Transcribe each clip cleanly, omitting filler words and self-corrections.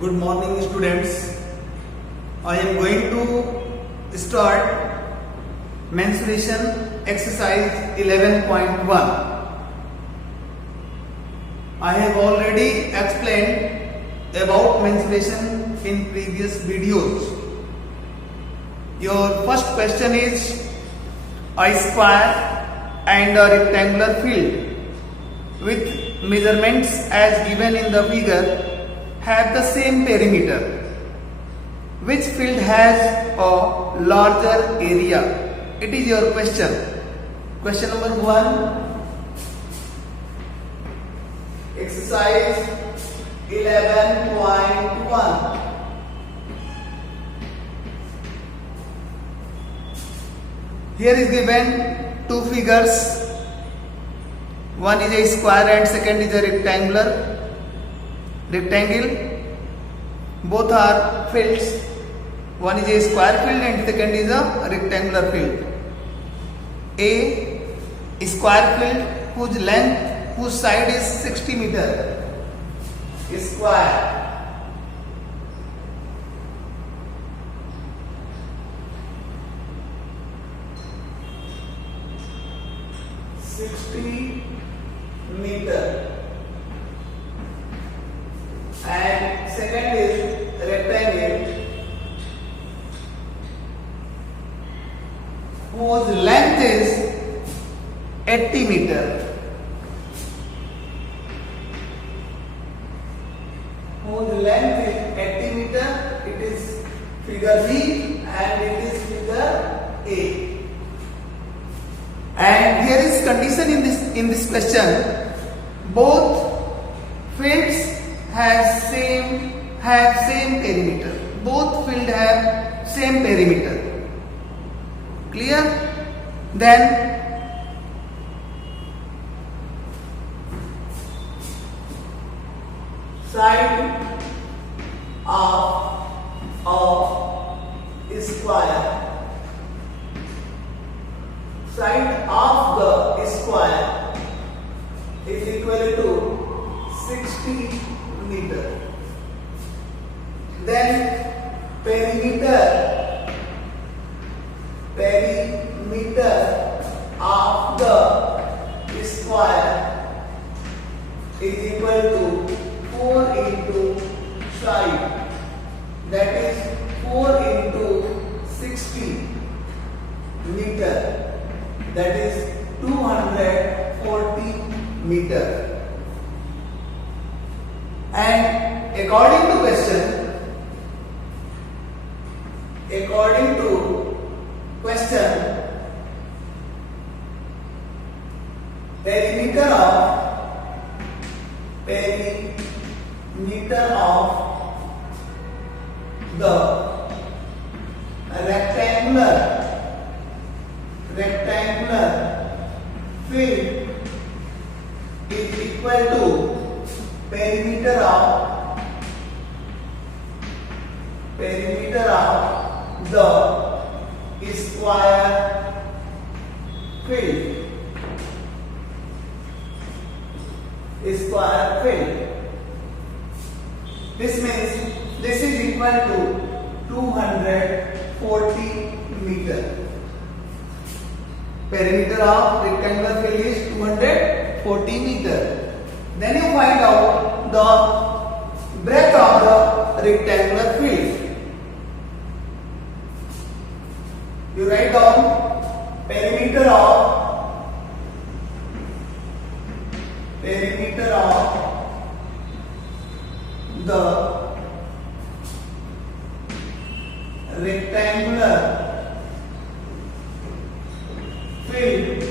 Good morning, students. I am going to start mensuration exercise 11.1. I have already explained about mensuration in previous videos. Your first question is a square and a rectangular field with measurements as given in the figure have the same perimeter. Which field has a larger area? It is your question. Question number 1. Exercise 11.1. Here is given two figures. One is a square and second is a rectangle. Both are fields. One is a square field and second is a rectangular field. A square field whose side is 60 meter is square. meter. And second is rectangle whose length is 80 meter. Whose length is 80 meter. It is figure B and it is figure A. And here is condition in this question. Both fields have same perimeter. Both field have same perimeter. Clear? Then side of a square. Side of the square is equal to 60 meter. Then perimeter of the square is equal to 4 into side, that is 4 into 60 meter, that is 240 meter. And according to question, perimeter of the rectangular field is equal to perimeter of the square field. This means this is equal to 240 meter. Perimeter of rectangular field is 240 meter. Then you find out the breadth of the rectangular field. You write down perimeter of the rectangular field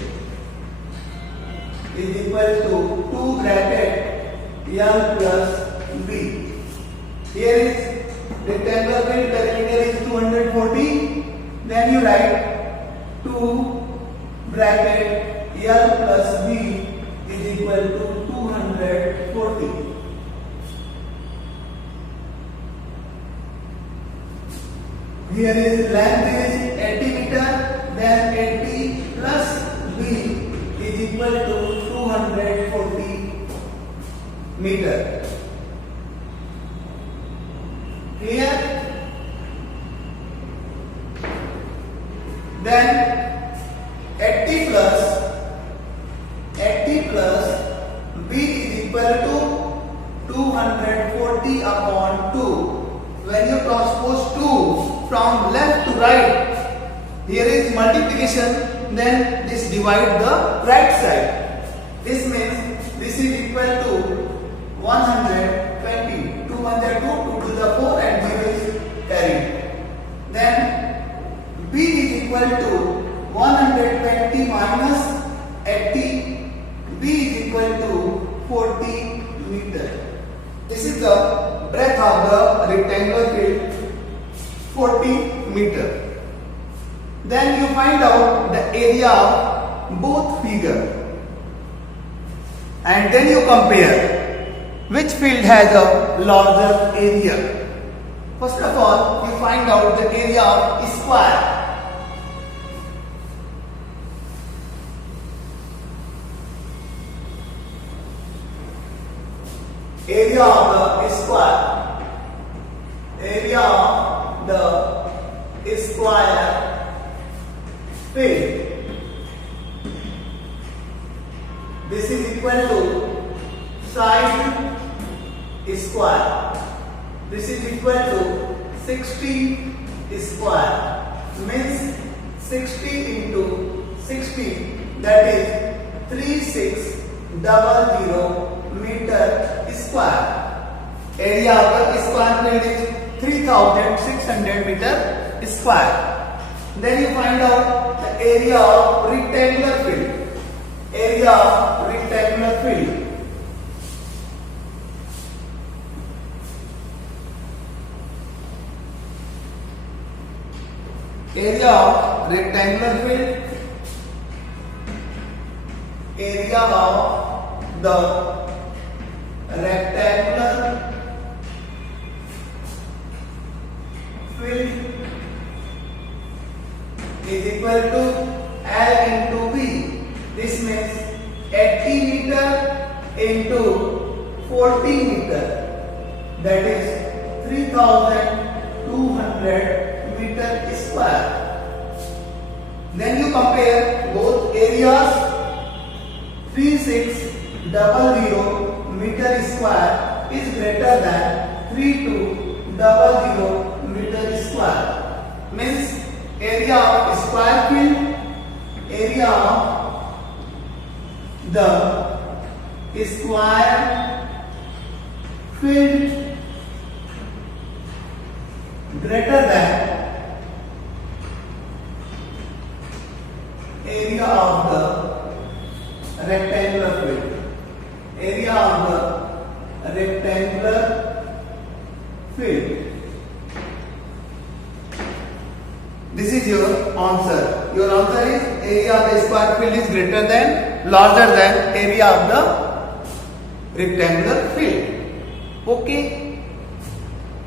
is equal to 2 bracket L plus B. Here is rectangular field perimeter is 240. Then you write 2 bracket L plus B is equal to 240. Here is length is 80 meter, then 80 plus B is equal to 240 meter. Clear? Then 80 plus b is equal to 240 upon 2. When you transpose 2 from left to right, here is multiplication, then this divide the right side. This means this is equal to 120. 2 1 2 to the 4 and 0 is carried. Then b is equal to 120 minus 80. B is equal to 40 meter. This is the breadth of the rectangular field, 40 meter. Then you find out the area of both figure, and then you compare which field has a larger area. First of all, you find out the area of square. Area of the square. Area of the square field. This is equal to side square. This is equal to 60 square. Means 60 into 60, that is 3600 meter square. Area of the square field is 3600 meter square. Then you find out the area of rectangular field. Area of rectangular field. Area of rectangular field. Area of the rectangular field is equal to L into B. This means 80 meter into 40 meter, that is 3200 meter square. Then you compare both areas. 3600 meter square is greater than 3200 meter square. Means area of square field, area of the square field greater than area of the rectangular field. Area of the rectangular field. This is your answer. Your answer is area of the square field is greater than, larger than area of the rectangular field. Okay.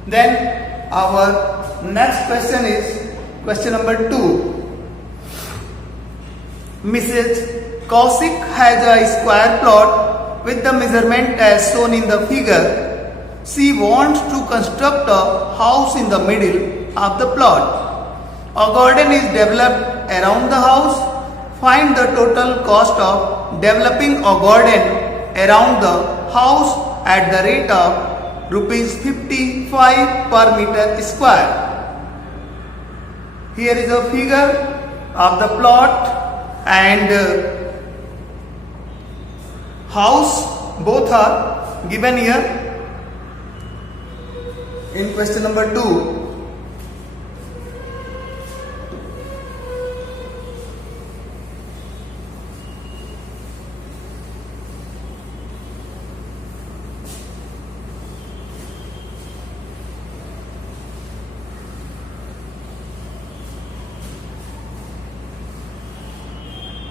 Then our next question is question number 2. Mrs. Kaushik has a square plot with the measurement as shown in the figure. She wants to construct a house in the middle of the plot. A garden is developed around the house. Find the total cost of developing a garden around the house at the rate of rupees 55 per meter square. Here is a figure of the plot and house, both are given here in question number 2.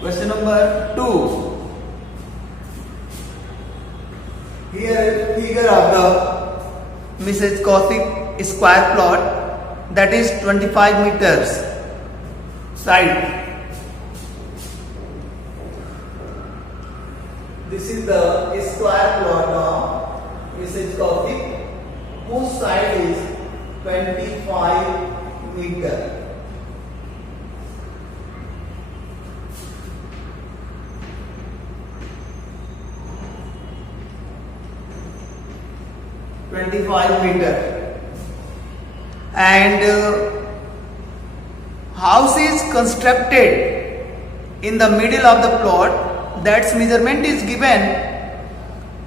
Question number 2. Here is figure of the Mrs. Kaushik square plot, that is 25 meters side. This is the square plot of Mrs. Kaushik, whose side is 25 meter. And house is constructed in the middle of the plot. That's measurement is given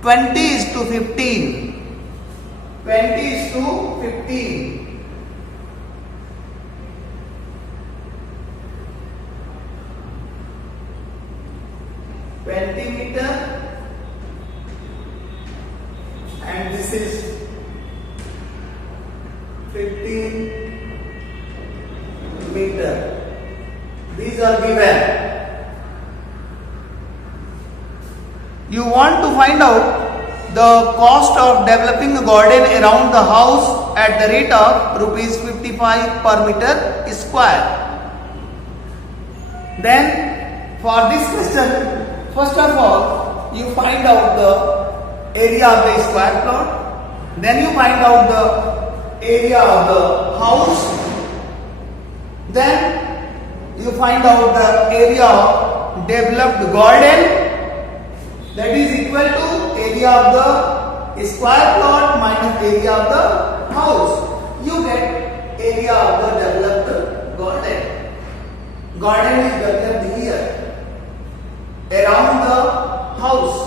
20:15. 20:15. 20 meter, and this is 15 meter. These are given. You want to find out the cost of developing a garden around the house at the rate of rupees 55 per meter square. Then for this question, first of all you find out the area of the square plot, then you find out the area of the house, then you find out the area of developed garden, that is equal to area of the square plot minus area of the house. You get area of the developed garden. Garden is developed here around the house.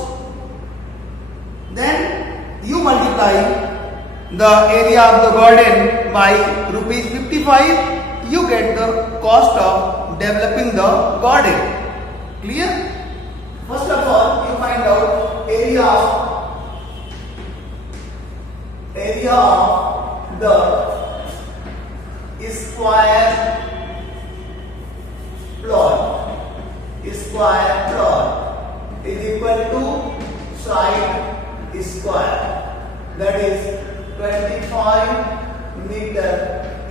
Then you multiply the area of the garden by rupees 55, you get the cost of developing the garden. Clear? First of all, you find out area of the square plot. Square plot is equal to side square, that is 25 meter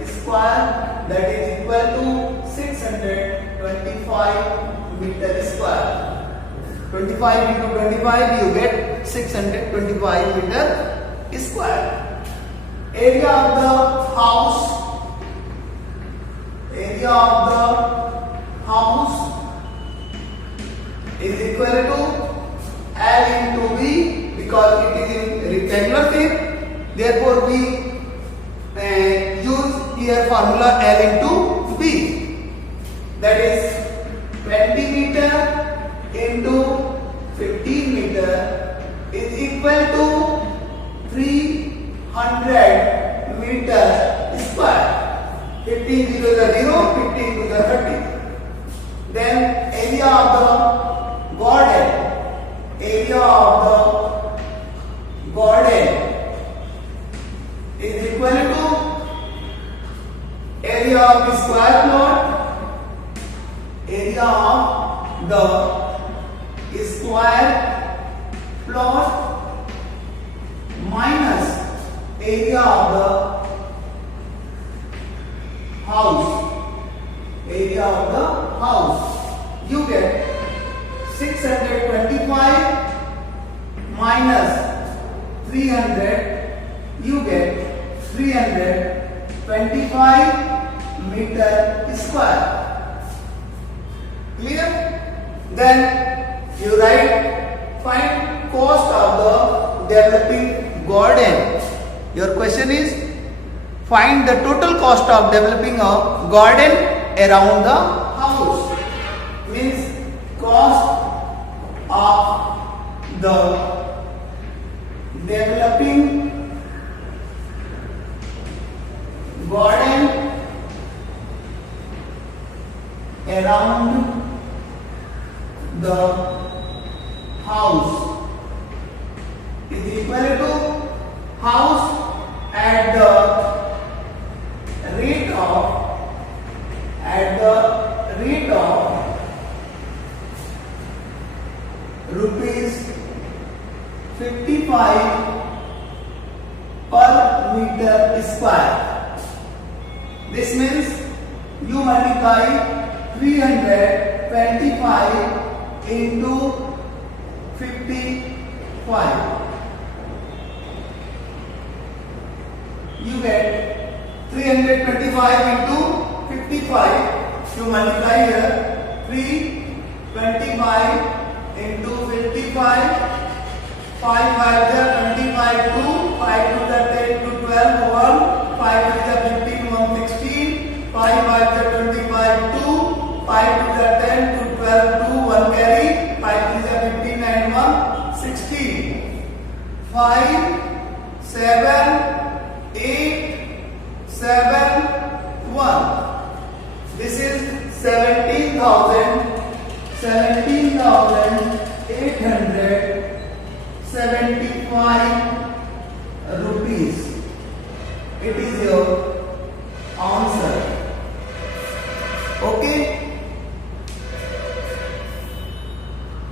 square, that is equal to 625 meter square. 25 into 25, you get 625 meter square. Area of the house, is equal to L into B, because it is in rectangular shape. Therefore, we use here formula L into B. That is 20 meter into 15 meter is equal to 300 meter square. 15 to the 0, 15 to the 30. Then area of the garden is equal to area of the square plot, area of the square plot minus area of the house, you get 625 minus 300, you get 325 meter square. Clear? Then you write, find cost of the developing garden. Your question is, find the total cost of developing a garden around the house. Means cost of the developing garden around the house is equal to house at the rate of rupees 55 per meter square. This means you multiply 325 into 55. You get 325 into 55. You multiply here. 325 into 55. 5 5 is 25 2. 5 2 is 10 to 12 1. 5 is 15 1 16. 5 5 is 25 2. 5 2 is 10 to 12 2 1 carry. 5 is 15 and 1 16. 5 7 8 7 1. This is 17,875